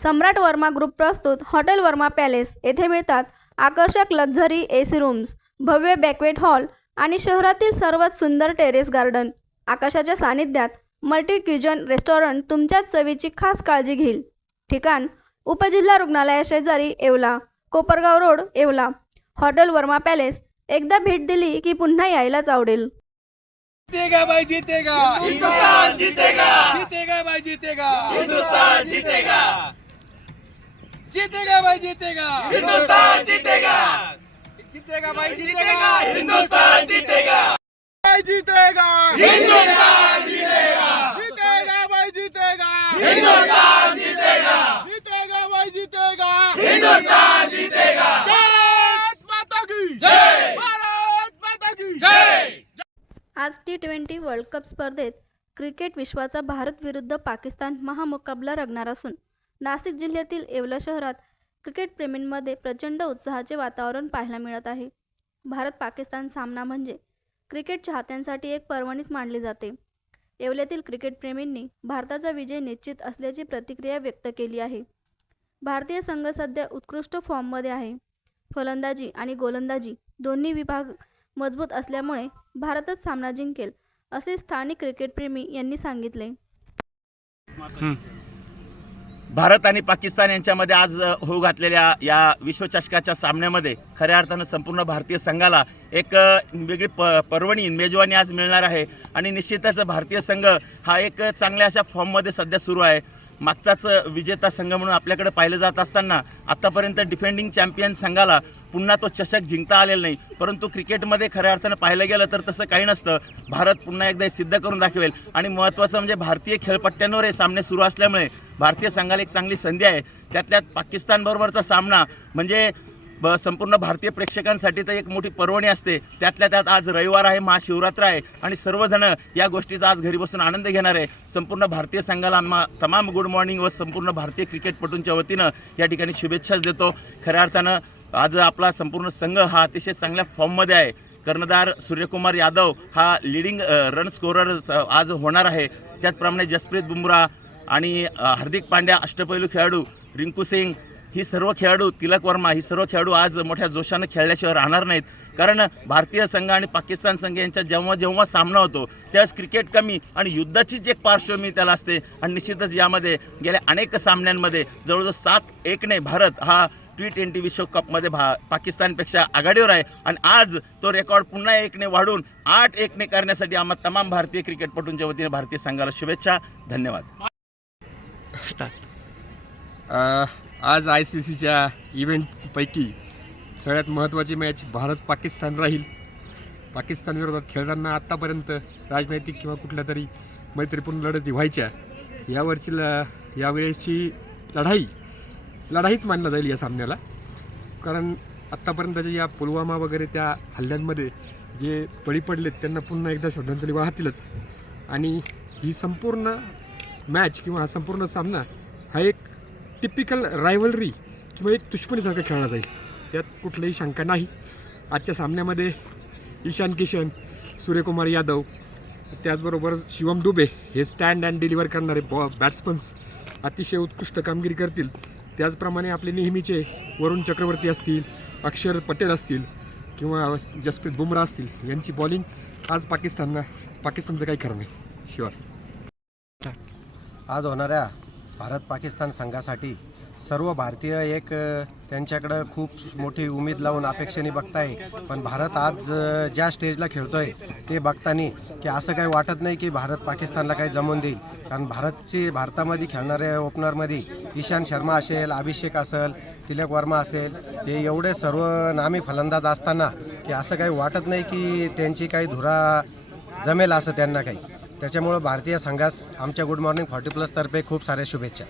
सम्राट Verma group प्रस्तुत hotel Verma palace येथे मिळतात आकर्षक लक्झरी एसी रूम्स, भव्य बॅक्वेट हॉल आणि शहरातील सर्वात सुंदर टेरेस गार्डन। आकाशाच्या सानिध्यात मल्टी क्युजन रेस्टॉरंट तुमच्या चवीची खास काळजी घेईल। ठिकाण उपजिल्हा रुग्णालया शेजारी Yeola, Kopargaon road Yeola. Hotel Verma palace एकदा भेट दिली की पुन्हा यायलाच आवडेल। जीतेगा भाई जीतेगा, हिंदुस्तान जीतेगा, जीतेगा भाई जीतेगा, हिंदुस्तान जीतेगा, जीतेगा भाई जीतेगा, हिंदुस्तान जीतेगा, जीतेगा भाई जीतेगा, हिंदुस्तान जीतेगा, जीतेगा, हिंदुस्तान जीतेगा, जीतेगा भाई जीतेगा, हिंदुस्तान जीतेगा, जीतेगा भाई जीतेगा, हिंदुस्तान जीतेगा। भारत माता की जय, भारत माता की जय। आज T20 वर्ल्ड कप स्पर्धेत क्रिकेट विश्वाचा भारत विरुद्ध पाकिस्तान महामुकाबला रंगणार असून नाशिक जिल्ह्यातील येवला शहरात क्रिकेट प्रेमींमध्ये प्रचंड उत्साहाचे वातावरण पाहायला मिळत आहे। भारत पाकिस्तान सामना म्हणजे क्रिकेट चाहत्यांसाठी एक पर्वणीच मानली जाते। येवल्यातील क्रिकेट प्रेमींनी भारताचा विजय निश्चित असल्याची प्रतिक्रिया व्यक्त केली आहे। भारतीय संघ सध्या उत्कृष्ट फॉर्ममध्ये आहे। फलंदाजी आणि गोलंदाजी दोन्ही विभाग मजबूत असल्यामुळे भारतच सामना जिंकेल असे स्थानिक क्रिकेटप्रेमी यांनी सांगितले। भारत आणि पाकिस्तान यांच्यामध्ये आज होऊ घातलेल्या या विश्वचषकाच्या सामन्यामध्ये खऱ्या अर्थानं संपूर्ण भारतीय संघाला एक वेगळी पर्वणी मेजवानी आज मिळणार आहे आणि निश्चितच भारतीय संघ हा एक चांगल्या अशा फॉर्ममध्ये सध्या सुरू आहे। मागचाच विजेता संघ म्हणून आपल्याकडे पाहिलं जात असताना आत्तापर्यंत डिफेंडिंग चॅम्पियन संघाला पुन्हा तो चषक जिंकता आलेला नाही, परंतु क्रिकेटमध्ये खऱ्या अर्थानं पाहिलं गेलं तर तसं काही नसतं। भारत पुन्हा एकदा हे सिद्ध करून दाखवेल आणि महत्त्वाचं म्हणजे भारतीय खेळपट्ट्यांवर हे सामने सुरू असल्यामुळे भारतीय संघाला एक चांगली संधी आहे। त्यातल्यात पाकिस्तानबरोबरचा सामना म्हणजे संपूर्ण भारतीय प्रेक्षकांसाठी तर एक मोठी पर्वणी असते। त्यातल्या त्यात आज रविवार आहे, महाशिवरात्र आहे आणि सर्वजण या गोष्टीचा आज घरी बसून आनंद घेणार आहे। संपूर्ण भारतीय संघाला तमाम गुड मॉर्निंग व संपूर्ण भारतीय क्रिकेटपटूंच्या वतीनं या ठिकाणी शुभेच्छाच देतो। खऱ्या अर्थानं आज आपला संपूर्ण संघ हा अतिशय चांगल्या फॉर्ममध्ये आहे। कर्णधार सूर्यकुमार यादव हा लीडिंग रन स्कोरर आज होणार आहे। त्याचप्रमाणे जसप्रीत बुमराह आणि हार्दिक पांड्या अष्टपैलू खेळाडू, रिंकू सिंग ही सर्व खेळाडू, तिलक वर्मा ही सर्व खेळाडू आज मोठ्या जोशानं खेळल्याशिवाय राहणार नाहीत। कारण भारतीय संघ आणि पाकिस्तान संघ यांचा जेव्हा जेव्हा सामना होतो त्यावेळेस क्रिकेट कमी आणि युद्धाचीच एक पार्श्वभूमी त्याला असते आणि निश्चितच यामध्ये गेल्या अनेक सामन्यांमध्ये जवळजवळ 7-1ने भारत हा T20 विश्वकपमध्ये पाकिस्तानपेक्षा आघाडीवर आहे आणि आज तो रेकॉर्ड पुन्हा 1ने वाढून 8-1ने करण्यासाठी आम्हा तमाम भारतीय क्रिकेटपटूंच्या वतीने भारतीय संघाला शुभेच्छा। धन्यवाद। आज ICCच्या इव्हेंटपैकी सगळ्यात महत्त्वाची मॅच भारत पाकिस्तान राहील। पाकिस्तान विरोधात खेळताना आत्तापर्यंत राजनैतिक किंवा कुठल्या तरी मैत्रीपूर्ण लढती व्हायच्या, यावेळेसची लढाईच मानला जाईल या सामन्याला। कारण आत्तापर्यंतच्या या पुलवामा वगैरे त्या हल्ल्यांमध्ये जे बळी पडलेत त्यांना पुन्हा एकदा श्रद्धांजली वाहतीलच आणि ही संपूर्ण मॅच किंवा हा संपूर्ण सामना हा एक टिपिकल रायव्हलरी किंवा एक दुश्मनीसारखं खेळला जाईल, यात कुठलीही शंका नाही। आजच्या सामन्यामध्ये ईशान किशन, सूर्यकुमार यादव, त्याचबरोबर शिवम दुबे हे स्टँड अँड डिलिव्हर करणारे बॅट्समन्स अतिशय उत्कृष्ट कामगिरी करतील। त्याचप्रमाणे आपले नेहमीचे वरुण चक्रवर्ती असतील, अक्षर पटेल असतील किंवा जसप्रीत बुमराह असतील, यांची बॉलिंग आज पाकिस्तानचं काही खरं नाही। शुअर आज होणाऱ्या भारत पाकिस्तान संघासाठी सर्व भारतीय एक त्यांच्याकडं खूप मोठी उमेद लावून अपेक्षेने बघताय। पण भारत आज ज्या स्टेजला खेळतोय ते बघताना की असं काही वाटत नाही की भारत पाकिस्तानला काही जमवून देईल। कारण भारतामध्ये खेळणाऱ्या ओपनरमध्ये ईशान शर्मा असेल, अभिषेक असेल, तिलक वर्मा असेल, हे एवढे सर्व नामी फलंदाज असताना की असं काही वाटत नाही की त्यांची काही धुरा जमेल असं त्यांना काही। त्याच्यामुळं भारतीय संघास आमच्या गुड मॉर्निंग 40+ तर्फे खूप साऱ्या शुभेच्छा।